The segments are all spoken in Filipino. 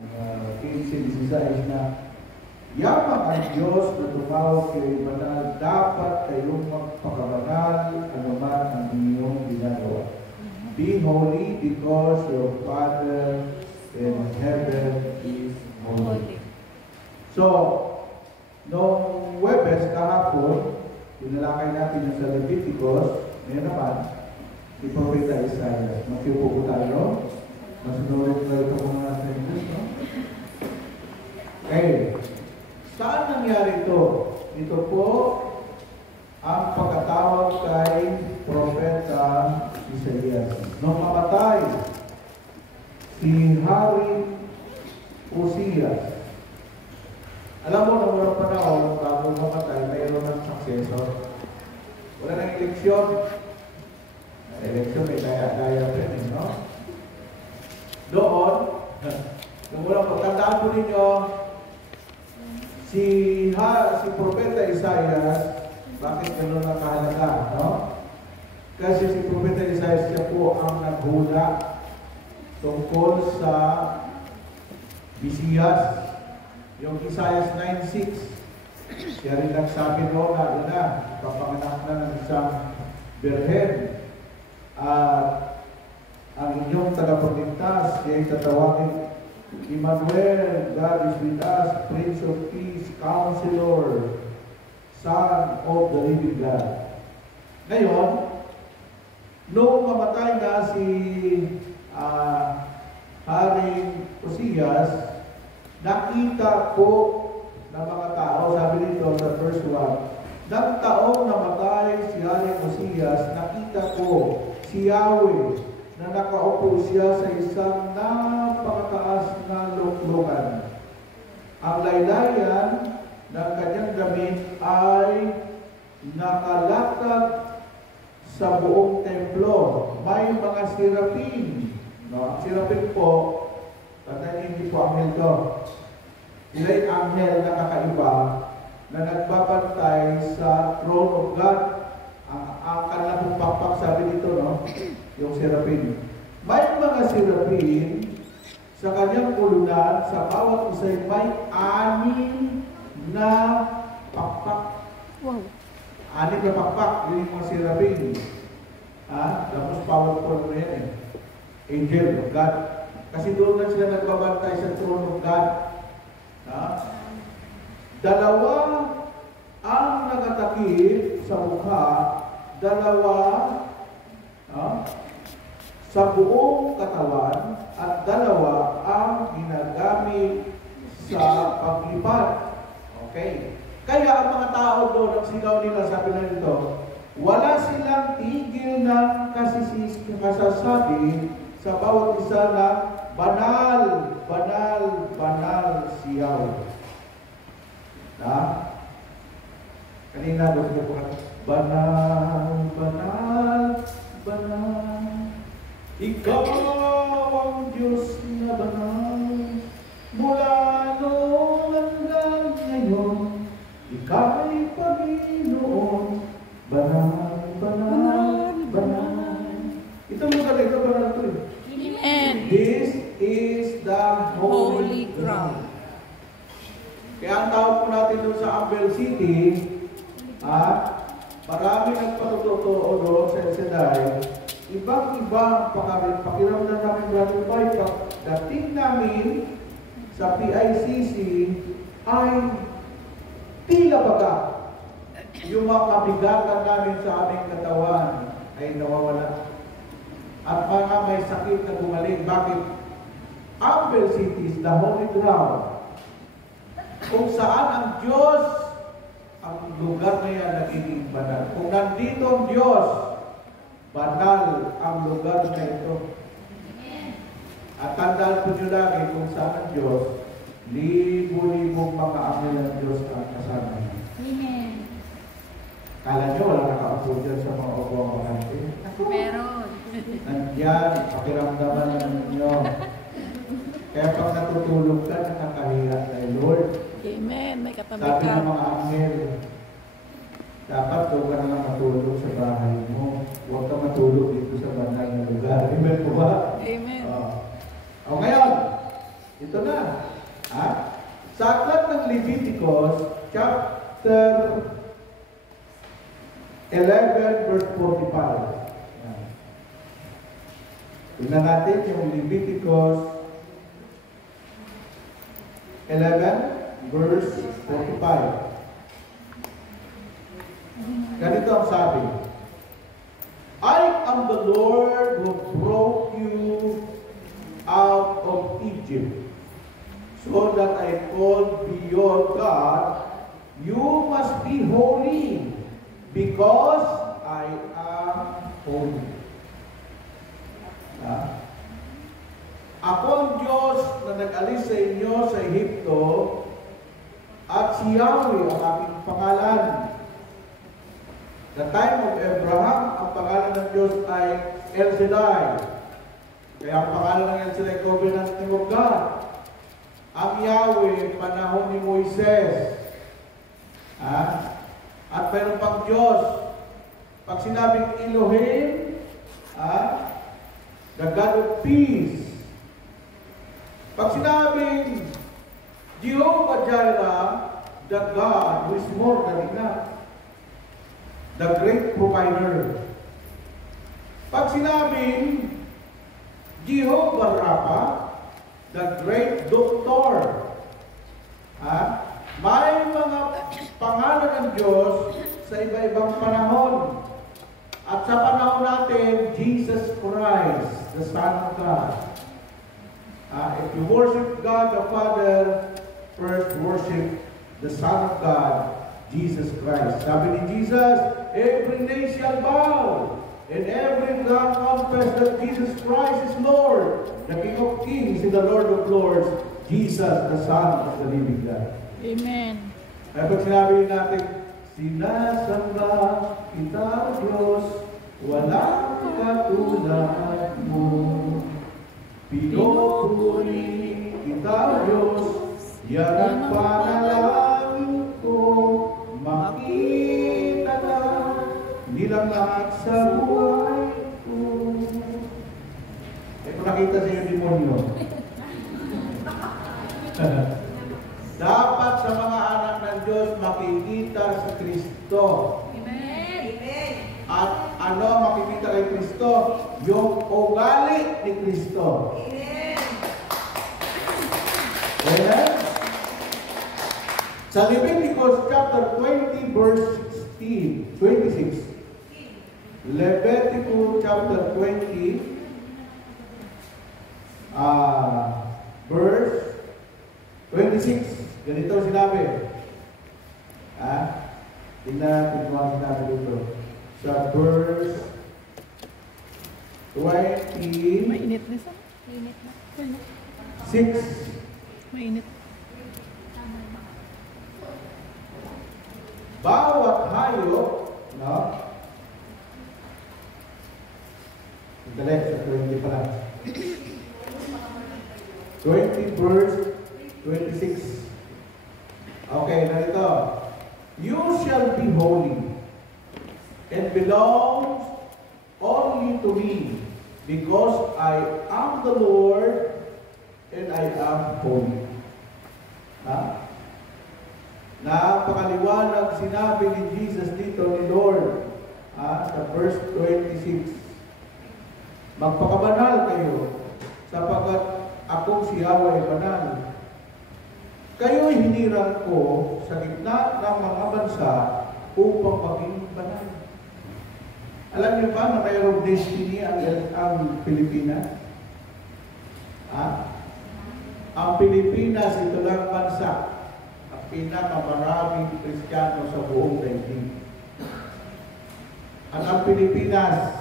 15-16 na yaman ang Diyos na tumawag kay banal, dapat kayong magpakabanal anuman ang inyong ginagawa. Be holy because your Father in heaven is holy. So, noong Webes kahapon, tinalakay natin yung sa Leviticus, ngayon naman, ni Propeta Isaiah. Makiupo po tayo. Masunod na ito mga sentences, no? Okay. Saan nangyari ito? Ito po ang pagkatawag kay Propeta Isaiah. Nung mamatay si Hari Uzias, alam mo, nung walang panahon, bago mamatay, mayroon ng successor. Wala nang eleksyon. Eleksyon may daya-daya rin, no? Doon, nung walang pagkandaan po ninyo, si Propeta Isaiah, bakit gano'n ang kahalaga, no? Kasi si Propeta Isaiah, siya po ang naghula tungkol sa Mesiyas. Yung Isaiah 9:6, siya rin nagsabi noon na papanganak na ng isang birhen. At ang inyong tagapagligtas, siya ay tatawagin Emmanuel, God is with us, Prince of Peace, Counselor, Son of the Living God. Ngayon, noong mamatay na si Haring Uzias, nakita po ng mga tao, sabi nito sa verse 1, ng taong namatay si Haring Uzias, nakita ko si Yahweh na nakaupo siya sa isang napakataas na luklukan. Ang laylayan ng kanyang damit ay nakalatag sa buong templo. May mga sirapin. No? Ang sirapin po, hindi po anghel to. Sila yung anghel na kakaiba na nagbabantay sa throne of God. Ang kanilang pakpak, sabi dito, no? Yung sirapin. May mga sirapin sa kanyang pulunan, sa bawat isa'y may 6 na pakpak. Wow. 6 na pakpak, yun yung mga sirapin. Tapos bawat pulunan yan eh. Angel of God. Kasi doon na sila nagbabantay sa throne of God. Dalawa ang nagatakip sa mukha, dalawa sa buong katawan, at dalawa ang ginagamit sa paglipad. Okay? Kaya ang mga tao doon, ang sigaw nila, sabi na nito, wala silang tigil ng kasasabi sa bawat isa na banal, banal, banal si Yahweh. Kanina doon po banal, banal, banal. Ikaw ang Diyos na banal. Mula noong hanggang ngayon, ika'y Panginoon. Banal, banal, banal. Ito mo talaga banal ito eh. Amen. This is the holy ground. Kaya ang tawag po natin doon sa Ambel City, marami nagpatutoo doon sa Elseday, ibang-ibang pakiramdam namin Brother Boy, dating namin sa PICC ay tila baga yung mga kabigatan namin sa aming katawan ay nawawala. At mga may sakit na gumaling. Bakit? Ambel City is the holy ground kung saan ang Diyos, ang lugar na yan nagiging banal. Kung nandito ang Diyos, banal ang lugar na ito. At tandaan po nyo lagi kung saan ang Diyos, libo-libong mga anghel ng Diyos ang kasama niya. Amen. Kala nyo wala nakaupo dyan sa mga obong natin? Meron. Nandiyan, pakiramdaman na ninyo. Kaya pag natutulog ka, nakakahiya kay Lord. Amen. May katabi Sabi ka. ng mga anghel, dapat doon ka na lang matulog sa bahay mo. Huwag ka matulog dito sa banal na lugar. Amen po ba? Amen. O ngayon, Ito na. Ha? Sa aklat ng Leviticus, chapter 11, verse 45. Yan. Tingnan natin yung Leviticus 11, verse 45. Ganito ang sabi, I am the Lord who brought you out of Egypt, so that I called be your God. You must be holy, because I am holy. Ako ang Diyos na nag-alis sa inyo sa Ehipto, at si Yahweh ang aking pangalan. The time of Abraham, ang pangalan ng Diyos ay El Shaddai. Kaya ang pangalan ng El Shaddai, Covenant Name of God. Ang Yahweh, panahon ni Moises. At mayroon pang Diyos. Pag sinabing Elohim, the God of peace. Pag sinabing Jehovah Jireh, the God who is more than enough. The great provider. Pag sinabing Jehovah Rapha, the great doctor. May mga pangalan ng Diyos sa iba-ibang panahon. At sa panahon natin, Jesus Christ, the Son of God. If you worship God the Father, first worship the Son of God, Jesus Christ. Sabi ni Jesus, every knee shall bow, and every tongue confess that Jesus Christ is Lord, the King of Kings and the Lord of Lords, Jesus, the Son of the living God. Amen. Kaya pag sinabi natin, sinasamba kita, Diyos, walang katulad mo. Pinupuri kita, Diyos, yan ang panalangin ko. Makita na nilang lahat sa buhay ko. Kung nakita sa iyo demonyo. Dapat sa mga anak ng Diyos makikita si Kristo. Amen. At ano makikita kay Kristo? Yung ugali ni Kristo. Amen. Sa Leviticus chapter 20 verse 26. Leviticus chapter 20 verse 26. Ganito sinabi. Tingnan natin kung ano sinabi dito. Sa verse 20. Mainit na sa. Mainit na. 6. Mainit. Bawat hayop, no? Dali, sa 20 pala. 20 verse 26. Okay, narito. You shall be holy and belongs only to me, because I am the Lord and I am holy. Napakaliwanag sinabi ni Jesus dito ni Lord sa verse 26. Magpakabanal kayo sapagkat akong si Yahweh banal. Kayo'y hinirang ko sa gitna ng mga bansa upang maging banal. Alam niyo ba na mayroong destiny ang Pilipinas? Ang Pilipinas, ito lang bansa ang pinakamaraming Kristiyano sa buong daigdig. At ang Pilipinas,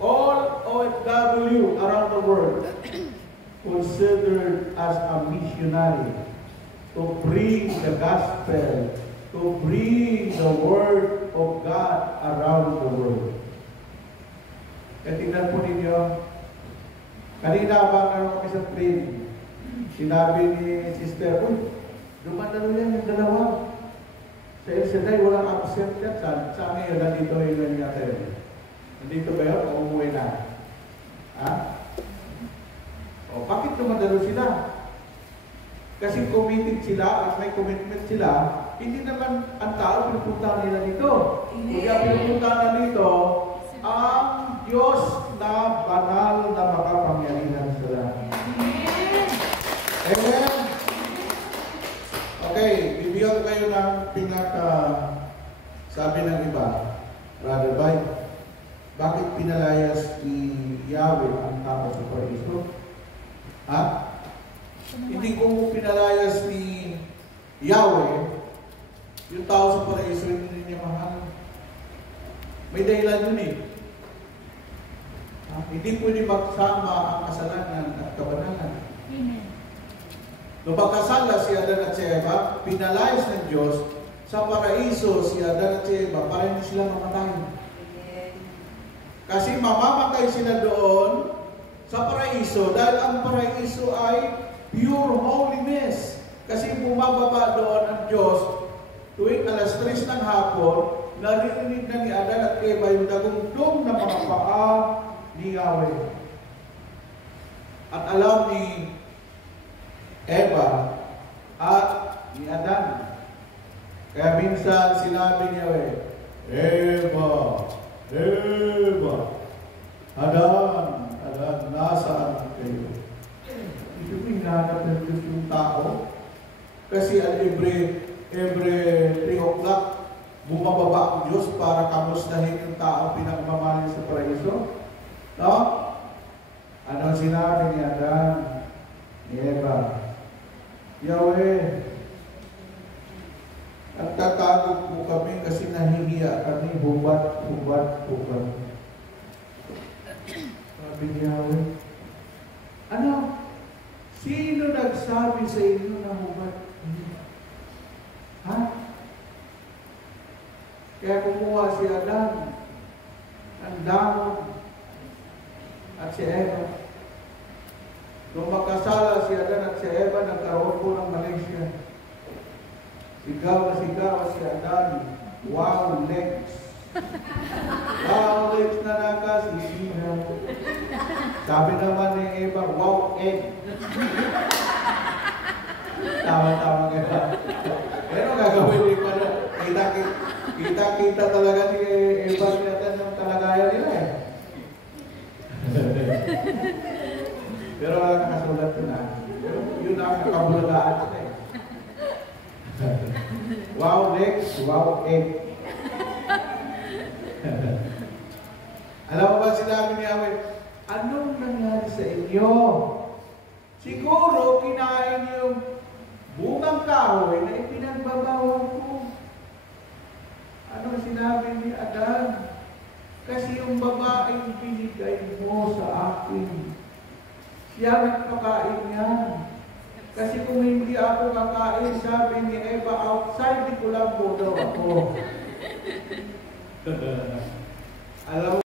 all OFW around the world considered as a missionary to bring the gospel, to bring the word of God around the world. Kaya tingnan po ninyo, kanina ba naroon kami sa plane, sinabi ni Sister, dumadalo yan yung dalawa. Sa El Shaddai, walang absent yan. Saan ngayon, nandito yung yata yun. Nandito ba yun? O umuwi na? Bakit dumadalo sila? Kasi committed sila at may commitment sila, hindi naman ang tao pinupuntahan nila dito. Kaya pinupuntahan na dito ang Diyos na banal na makapangyarihan sa lahat. Amen? Okay, bibigyan kayo ng sabi ng iba, Brother Bay, bakit pinalayas ni Yahweh ang tao sa paraiso? Ha? Hindi ko pinalayas ni Yahweh yung tao sa paraiso, hindi niya mahal. May dahilan yun eh. Hindi pwede magsama ang kasalanan at kabanalan. Amen. Nung magkasala si Adan at si Eva, pinalayas ng Diyos sa paraiso si Adan at si Eva para hindi sila mamatay. Kasi mamamatay sila doon sa paraiso dahil ang paraiso ay pure holiness. Kasi bumababa doon ang Diyos tuwing alas 3 ng hapon, naririnig na ni Adan at Eva yung dagundong na mga paa ni Yahweh. At alam ni Eva at ni Adan. Kaya minsan sinabi ni Yahweh, Eva, Eva, Adan, nasaan kayo? Ito hinahanap ng Diyos yung tao. Kasi every 3 o'clock, bumababa ang Diyos para kamustahin yung tao pinagmamahalin sa paraiso. No? Ano sinabi ni Adan, ni Eva? Yahweh, nagtatagod po kami kasi nahihiya kami, hubat po kami. Sabi ni Yahweh, ano? Sino nagsabi sa inyo na hubat? Ha? Kaya kumuha si Adan, ang damon, at si Eva. Nung magkasala si Adan at si Eva, nagkaroon po ng Malaysia. Sigaw si Adan, wow legs. Wow legs na nakasisira. Sabi naman ni Eva, wow egg. Tama-tama ka. Pero gagawin din pa na. Kita talaga ni Eva natin yung kalagayan nila eh. Pero nakasulat ko na. Yun ang nakabulagaan nila eh. Wow legs, wow egg. Alam mo ba sinabi ni Yahweh, anong nangyari sa inyo? Siguro kinain yung bungang kahoy na ipinagbabawal ko. Ano sinabi ni Adan? Kasi yung babaeng binigay mo sa akin, siya nagpakain yan. Kasi kung hindi ako kakain, sabi ni Eva, outside, di ko lang po daw ako. Alam mo,